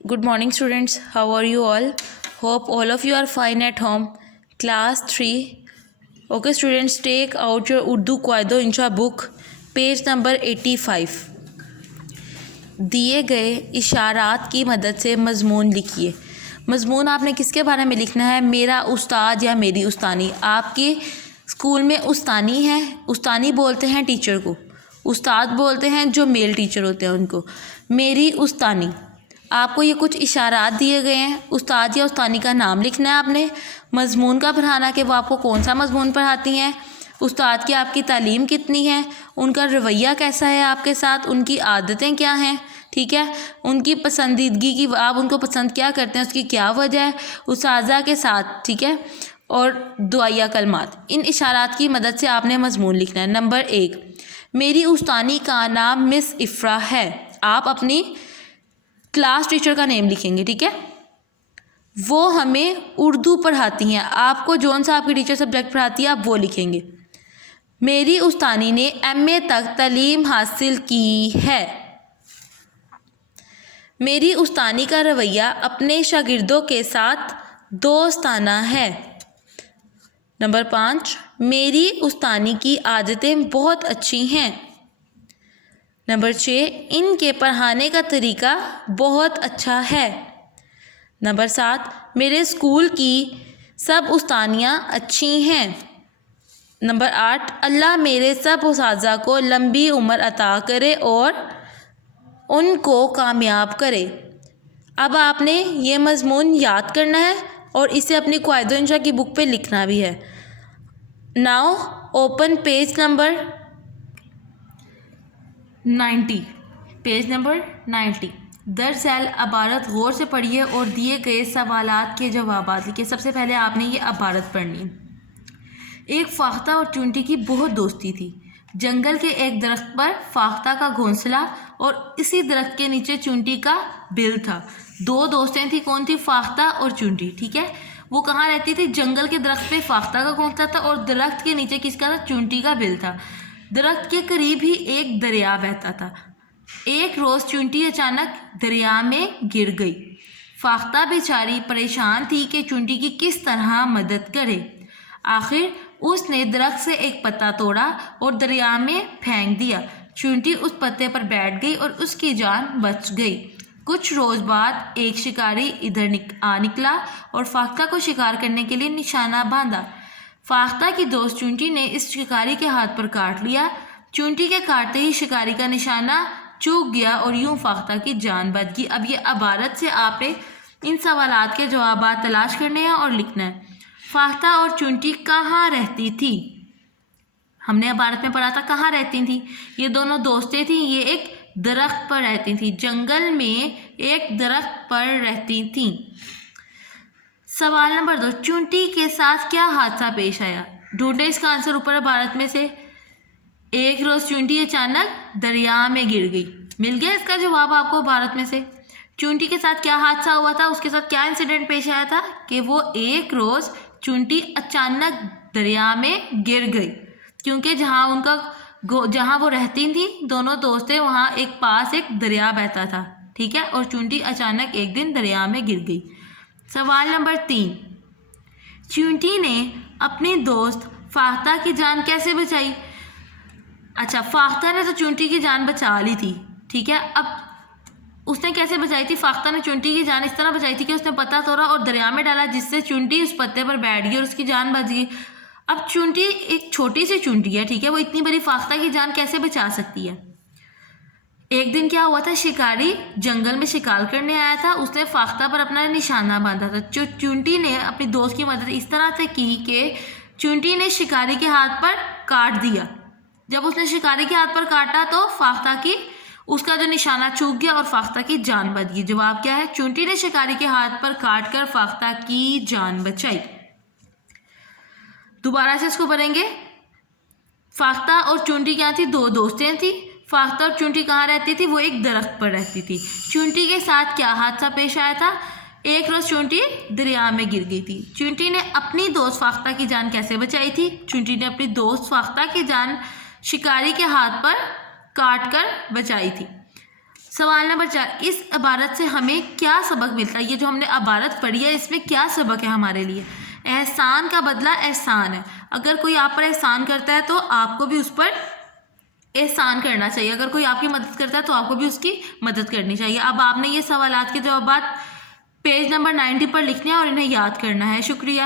Good morning, students. How are you all? Hope all of you are fine at home. Class 3. Okay, students, take out your Urdu Qaido Insha book, page number 85. दिए गए इशारात की मदद से मज़मून लिखिए। मज़मून आपने किसके बारे में लिखना है? मेरा उस्ताद या मेरी उस्तानी। आपके स्कूल में उस्तानी है, उस्तानी बोलते हैं टीचर को, उस्ताद बोलते हैं जो मेल टीचर होते हैं उनको। मेरी उस्तानी। आपको ये कुछ इशारात दिए गए हैं, उस्ताद या उस्तानी का नाम लिखना है आपने। मज़मून का पढ़ाना कि वो आपको कौन सा मज़मून पढ़ाती हैं, उस्ताद की आपकी तालीम कितनी है, उनका रवैया कैसा है आपके साथ, उनकी आदतें क्या हैं, ठीक है, उनकी पसंदीदगी की, आप उनको पसंद क्या करते हैं, उसकी क्या वजह है, उस्ताज़ा के साथ, ठीक है, और दुआया कलमात। इन इशारात की मदद से आपने मज़मून लिखना है। नंबर 1, मेरी उस्तानी का नाम मिस इफ़रा है। आप अपनी क्लास टीचर का नेम लिखेंगे, ठीक है। वो हमें उर्दू पढ़ाती हैं। आपको जौन सा आपकी टीचर सब्जेक्ट पढ़ाती है आप वो लिखेंगे। मेरी उस्तानी ने MA तक तालीम हासिल की है। मेरी उस्तानी का रवैया अपने शागिर्दों के साथ दोस्ताना है। नंबर 5, मेरी उस्तानी की आदतें बहुत अच्छी हैं। नंबर 6, इनके पढ़ाने का तरीका बहुत अच्छा है। नंबर 7, मेरे स्कूल की सब उस्तानियाँ अच्छी हैं। नंबर 8, अल्लाह मेरे सब उस्ताज़ा को लंबी उम्र अता करे और उनको कामयाब करे। अब आपने ये मज़मून याद करना है और इसे अपनी क़ाइदो इंशा की बुक पे लिखना भी है। Now open page number 90। Page number 90। दरअसल अबारत गौर से पढ़िए और दिए गए सवालात के जवाबात लिखिए। सबसे पहले आपने ये अबारत पढ़नी है। एक फाख्ता और चूंटी की बहुत दोस्ती थी। जंगल के एक दरख्त पर फाख्ता का घोंसला और इसी दरख्त के नीचे चूंटी का बिल था। दो दोस्तें थी, कौन थी? फाख्ता और चूंटी, ठीक है। वो कहाँ रहती थी? जंगल के दरख्त पे फाख्ता का घोंसला था और दरख्त के नीचे किसका था? चूंटी का बिल था। दरख्त के करीब ही एक दरिया बहता था। एक रोज़ चूंटी अचानक दरिया में गिर गई। फाख्ता बेचारी परेशान थी कि चूंटी की किस तरह मदद करे। आखिर उसने दरख्त से एक पत्ता तोड़ा और दरिया में फेंक दिया। चूंटी उस पत्ते पर बैठ गई और उसकी जान बच गई। कुछ रोज़ बाद एक शिकारी इधर निकला और फाख्ता को शिकार करने के लिए निशाना बांधा। फाख्ता की दोस्त चूंटी ने इस शिकारी के हाथ पर काट लिया। चूंटी के काटते ही शिकारी का निशाना चूक गया और यूं फाख्ता की जान बच गई। अब ये अबारत से आपने इन सवालात के जवाब तलाश करने हैं और लिखना है। फाख्ता और चूंटी कहाँ रहती थी? हमने अबारत में पढ़ा था कहाँ रहती थी। ये दोनों दोस्तें थी, ये एक दरख्त पर रहती थी, जंगल में एक दरख्त पर रहती थी। सवाल नंबर 2, चूंटी के साथ क्या हादसा पेश आया? ढूंढे इसका आंसर ऊपर अबारत में से। एक रोज़ चूंटी अचानक दरिया में गिर गई। मिल गया इसका जवाब आपको अबारत में से। चूंटी के साथ क्या हादसा हुआ था, उसके साथ क्या इंसिडेंट पेश आया था कि वो एक रोज़ चूंटी अचानक दरिया में गिर गई, क्योंकि जहाँ वो रहती थी दोनों दोस्तें, वहाँ एक पास एक दरिया बहता था, ठीक है, और चूंटी अचानक एक दिन दरिया में गिर गई। सवाल नंबर 3, चूंटी ने अपनी दोस्त फाख्ता की जान कैसे बचाई? अच्छा, फाख्ता ने तो चूंटी की जान बचा ली थी, ठीक है। अब उसने कैसे बचाई थी? फाख्ता ने चूंटी की जान इस तरह बचाई थी कि उसने पत्ता तोड़ा और दरिया में डाला, जिससे चूंटी उस पत्ते पर बैठ गई और उसकी जान बच गई। अब चूंटी एक छोटी सी चूंटी है, ठीक है, वो इतनी बड़ी फाख्ता की जान कैसे बचा सकती है? एक दिन क्या हुआ था, शिकारी जंगल में शिकार करने आया था। उसने फाख्ता पर अपना निशाना बांधा था। चूंटी ने अपनी दोस्त की मदद इस तरह से की कि चूंटी ने शिकारी के हाथ पर काट दिया। जब उसने शिकारी के हाथ पर काटा तो फाख्ता की उसका जो निशाना चूक गया और फाख्ता की जान बच गई। जवाब क्या है? चूंटी ने शिकारी के हाथ पर काटकर फाख्ता की जान बचाई। दोबारा से इसको पढ़ेंगे। फाख्ता और चूंटी क्या थी? दो दोस्तें थी। फाख्ता और चूंटी कहाँ रहती थी? वो एक दरख्त पर रहती थी। चूंटी के साथ क्या हादसा पेश आया था? एक रोज़ चूंटी दरिया में गिर गई थी। चूंटी ने अपनी दोस्त फाख्ता की जान कैसे बचाई थी? चूंटी ने अपनी दोस्त फाख्ता की जान शिकारी के हाथ पर काट कर बचाई थी। سوال نمبر 4، اس عبارت سے ہمیں کیا سبق ملتا ہے؟ یہ جو ہم نے عبارت پڑھی ہے اس میں کیا سبق ہے ہمارے لیے؟ احسان کا بدلہ احسان ہے. اگر کوئی آپ پر احسان کرتا ہے تو آپ کو بھی اس پر احسان کرنا چاہیے. اگر کوئی آپ کی مدد کرتا ہے تو آپ کو بھی اس کی مدد کرنی چاہیے. اب آپ نے یہ سوالات کے جوابات پیج نمبر 90 پر لکھنے ہیں اور انہیں یاد کرنا ہے. شکریہ.